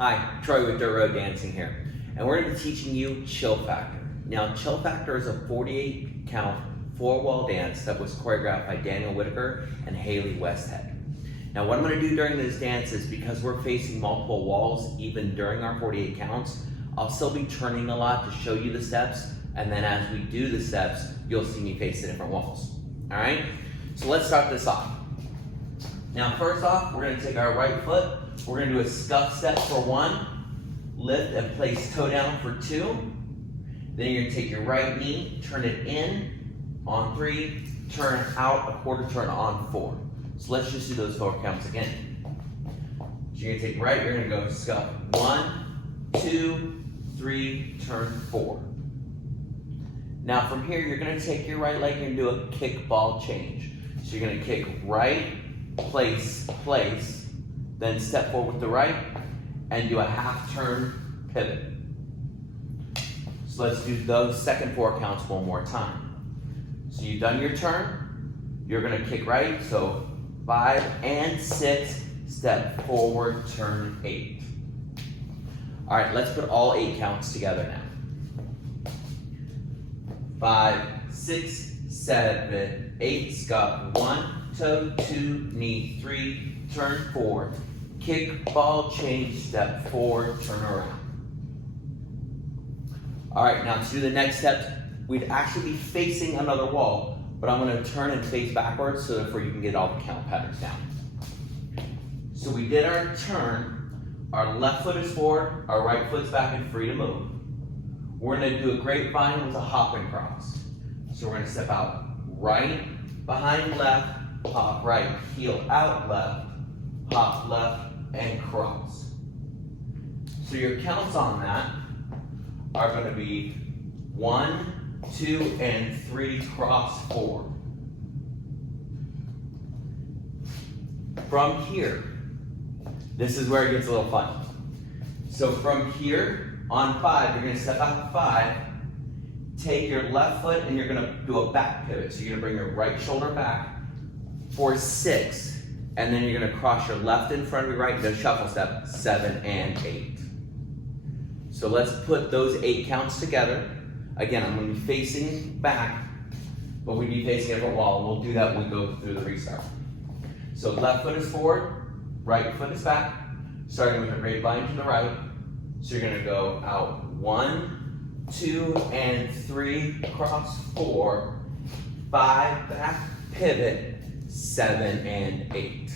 Hi, Troy with Dirt Road Dancing here, and we're going to be teaching you Chill Factor. Now, Chill Factor is a 48 count, 4-wall dance that was choreographed by Whittaker and Hayley, Westhead. Now, what I'm going to do during this dance is, because we're facing multiple walls even during our 48 counts, I'll still be turning a lot to show you the steps, and then as we do the steps, you'll see me face the different walls. All right? So let's start this off. Now, first off, we're going to take our right foot. We're going to do a scuff step for 1, lift and place toe down for 2. Then you're going to take your right knee, turn it in on 3, turn out a quarter turn on 4. So let's just do those 4 counts again. So you're going to take right, you're going to go scuff 1, 2, 3, turn 4. Now from here, you're going to take your right leg and do a kick ball change. So you're going to kick right, place, place, then step forward with the right and do a half turn pivot. So let's do those second 4 counts one more time. So you've done your turn, you're going to kick right, so 5 and 6, step forward, turn 8. All right, let's put all 8 counts together now. 5, 6, 7, 8, scuff, 1, toe, 2, knee, 3, turn 4, kick, ball, change, step 4, turn around. All right, now to do the next step, we'd actually be facing another wall, but I'm going to turn and face backwards so that you can get all the count patterns down. So we did our turn, our left foot is forward, our right foot's back and free to move. We're going to do a grapevine with a hop and cross. So we're going to step out right, behind left, hop right, heel out left, hop left, and cross. So your counts on that are going to be 1, 2, and 3, cross 4. From here, this is where it gets a little fun. So from here, on 5, you're going to step out 5, take your left foot and you're going to do a back pivot. So you're going to bring your right shoulder back for 6, and then you're going to cross your left in front of your right and do a shuffle step, 7 and 8. So let's put those 8 counts together. Again, I'm going to be facing back, but we'd be facing a different wall. We'll do that when we go through the restart. So left foot is forward, right foot is back, starting with a grapevine to the right. So you're going to go out 1, 2, and 3, cross 4, 5, back, pivot, 7 and 8.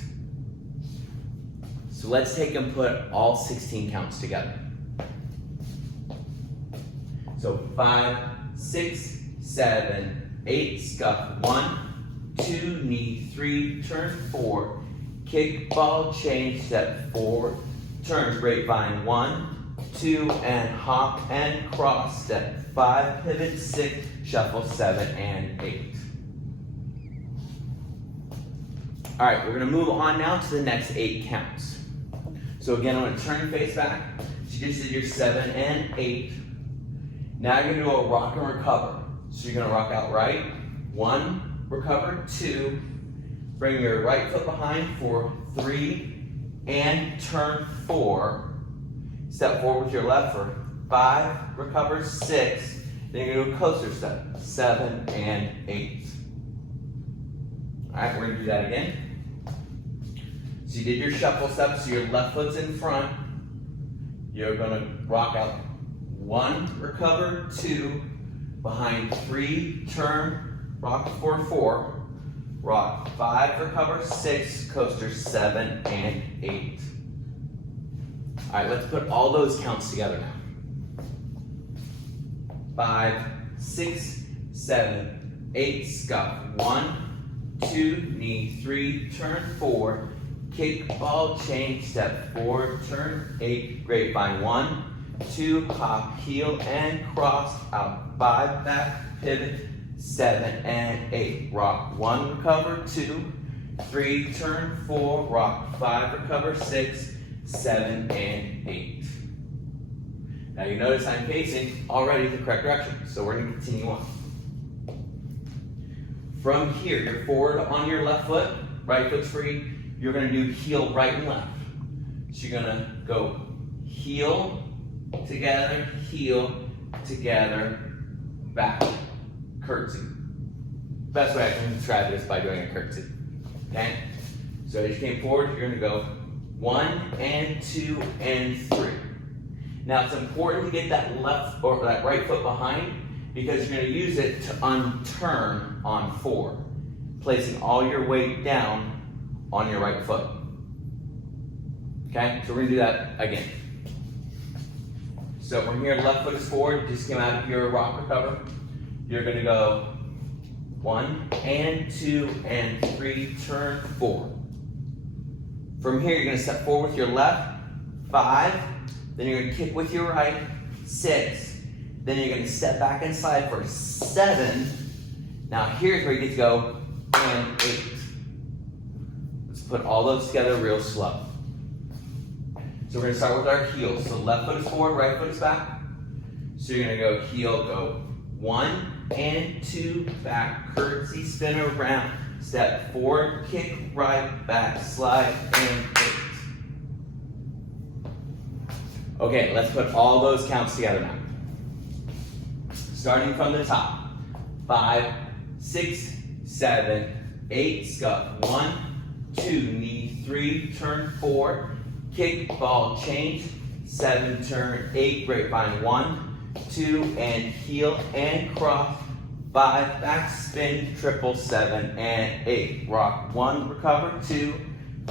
So let's take and put all 16 counts together. So 5, 6, 7, 8, scuff, 1, 2, knee, 3, turn 4, kick, ball, change, step 4, turn, grapevine, 1, 2, and hop and cross, step 5, pivot, 6, shuffle, 7 and 8. All right, we're gonna move on now to the next 8 counts. So again, I'm gonna turn and face back. So you just did your 7 and 8. Now you're gonna do a rock and recover. So you're gonna rock out right, 1, recover, 2, bring your right foot behind for 3, and turn 4. Step forward with your left for 5, recover, 6, then you're gonna do a coaster step, 7 and 8. All right, we're gonna do that again. So you did your shuffle step, so your left foot's in front. You're gonna rock out 1, recover, 2, behind 3, turn, rock for 4, rock 5, recover, 6, coaster 7 and 8. All right, let's put all those counts together now. 5, 6, 7, 8, scuff, 1, 2, knee, 3, turn 4, kick, ball, change, step 4, turn 8, grapevine, 1, 2, hop, heel, and cross, out 5, back, pivot, 7 and 8. Rock 1, recover, 2, 3, turn 4, rock 5, recover, 6, 7 and 8. Now you notice I'm facing already the correct direction, so we're going to continue on. From here, you're forward on your left foot, right foot's free. You're going to do heel right and left. So you're going to go heel, together, back, curtsy. Best way I can describe this by doing a curtsy, okay? So as you came forward, you're gonna go 1 and 2 and 3. Now it's important to get that left or that right foot behind because you're gonna use it to unturn on 4, placing all your weight down on your right foot. Okay, so we're gonna do that again. So from here, left foot is forward, just came out of your rock recover. You're gonna go 1 and 2 and 3, turn 4. From here, you're gonna step forward with your left, 5, then you're gonna kick with your right, 6, then you're gonna step back and slide for 7. Now here's where you get to go, and 8. Let's put all those together real slow. So we're gonna start with our heels. So left foot is forward, right foot is back. So you're gonna go heel, go 1 and 2, back, curtsy, spin around, step forward, kick, right, back, slide, and 8. Okay, let's put all those counts together now. Starting from the top. 5, 6, 7, 8, scuff, 1, 2, knee, 3, turn 4, kick, ball, change, 7, turn, 8, grapevine, 1, 2, and heel, and cross, 5, back, spin, triple, 7, and 8, rock, 1, recover, 2,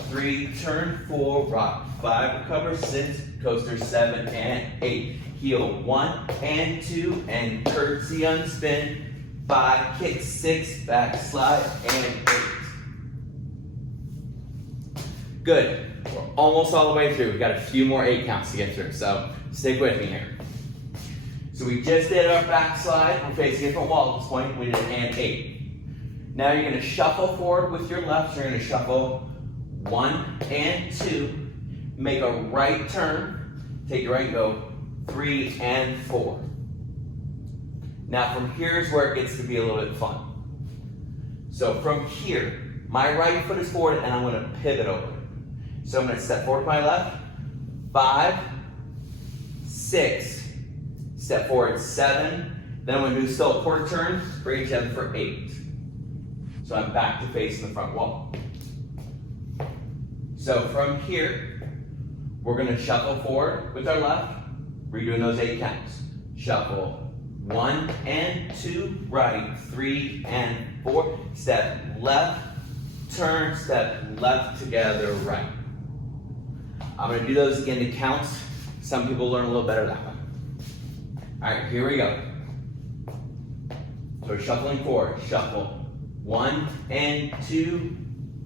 3, turn, 4, rock, 5, recover, 6, coaster, 7, and 8, heel, 1 and 2, and curtsy, unspin, 5, kick, 6, back, slide, and 8. Good. We're almost all the way through. We've got a few more 8 counts to get through, so stick with me here. So we just did our back slide. We're facing a different wall at this point. We did an and 8. Now you're going to shuffle forward with your left. So you're going to shuffle 1 and 2. Make a right turn. Take your right, go 3 and 4. Now from here's where it gets to be a little bit fun. So from here, my right foot is forward and I'm going to pivot over. So I'm going to step forward to my left, 5, 6, step forward 7, then I'm going to do still a quarter turn, bring each other for 8. So I'm back to facing the front wall. So from here, we're going to shuffle forward with our left, redoing those 8 counts. Shuffle 1 and 2, right, 3 and 4, step left, turn, step left, together, right. I'm going to do those again to counts. Some people learn a little better that way. All right, here we go. So we're shuffling forward. Shuffle 1 and 2,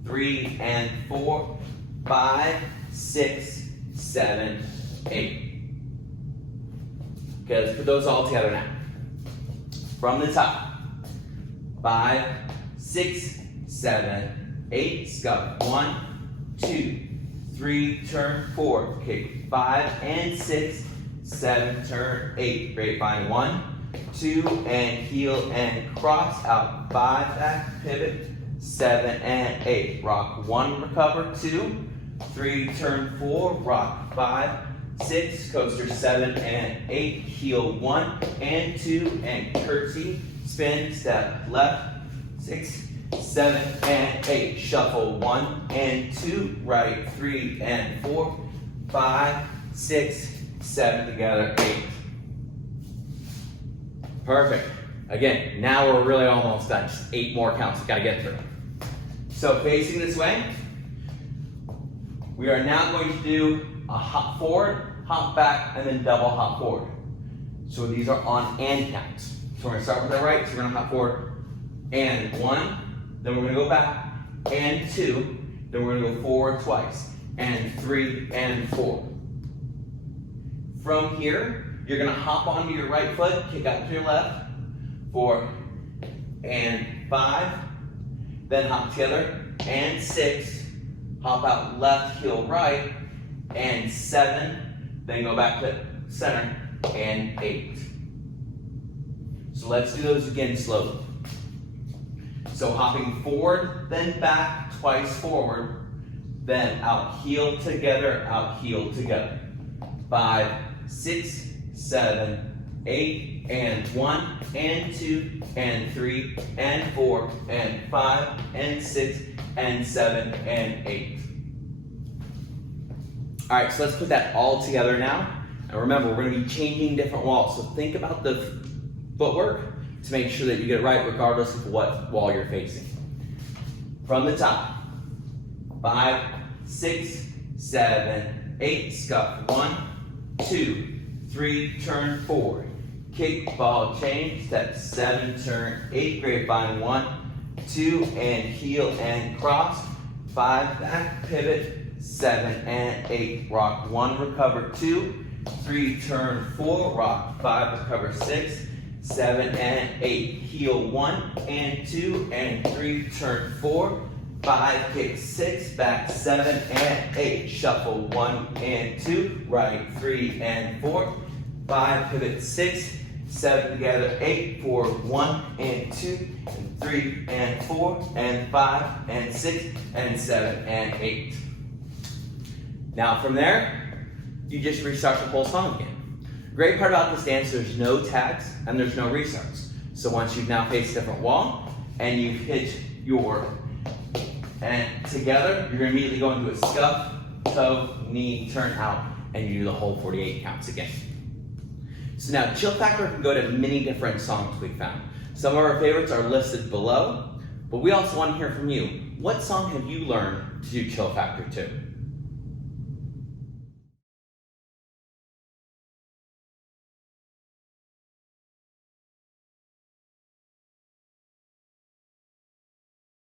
3 and 4, 5, 6, 7, 8. Okay, let's put those all together now. From the top. 5, 6, 7, 8, scuff, 1, 2, 3, turn, 4, kick, 5 and 6, 7, turn, 8, grapevine, 1, 2, and heel and cross, out, 5, back, pivot, 7 and 8, rock, 1, recover, 2, 3, turn, 4, rock, 5, 6, coaster, 7 and 8, heel, 1 and 2, and curtsy, spin, step left, 6, 7 and 8, shuffle 1 and 2, right, 3 and 4, 5, 6, 7 together, 8. Perfect. Again, now we're really almost done. Just 8 more counts we've got to get through. So facing this way, we are now going to do a hop forward, hop back, and then double hop forward. So these are on and counts. So we're going to start with our right, so we're going to hop forward and 1, then we're going to go back, and 2, then we're going to go forward twice, and 3 and 4. From here, you're going to hop onto your right foot, kick out to your left, 4 and 5, then hop together, and 6, hop out left, heel right, and 7, then go back to center, and 8. So let's do those again slowly. So hopping forward, then back, twice forward, then out heel together, 5, 6, 7, 8, and 1, and 2, and 3, and 4, and 5, and 6, and 7, and 8. All right, so let's put that all together now. And remember, we're gonna be changing different walls. So think about the footwork to make sure that you get it right regardless of what wall you're facing. From the top, 5, 6, 7, 8, scuff, 1, 2, 3, turn forward. Kick, ball, change, step 7, turn 8, grapevine, 1, 2, and heel and cross, 5, back, pivot, 7 and 8, rock 1, recover 2, 3, turn 4, rock 5, recover 6, 7 and 8, heel 1 and 2 and 3, turn 4, 5, kick 6, back 7 and 8, shuffle 1 and 2, right 3 and 4, 5, pivot 6, 7 together, 8, 4, 1 and 2, and 3 and 4, and 5 and 6, and 7 and 8. Now from there, you just restart the whole song again. Great part about this dance, there's no tags and there's no restarts. So once you've now faced a different wall and you've hit your and together, you're gonna immediately go into a scuff, toe, knee, turn out, and you do the whole 48 counts again. So now chill factor can go to many different songs we found. Some of our favorites are listed below, but we also want to hear from you. What song have you learned to do chill factor to?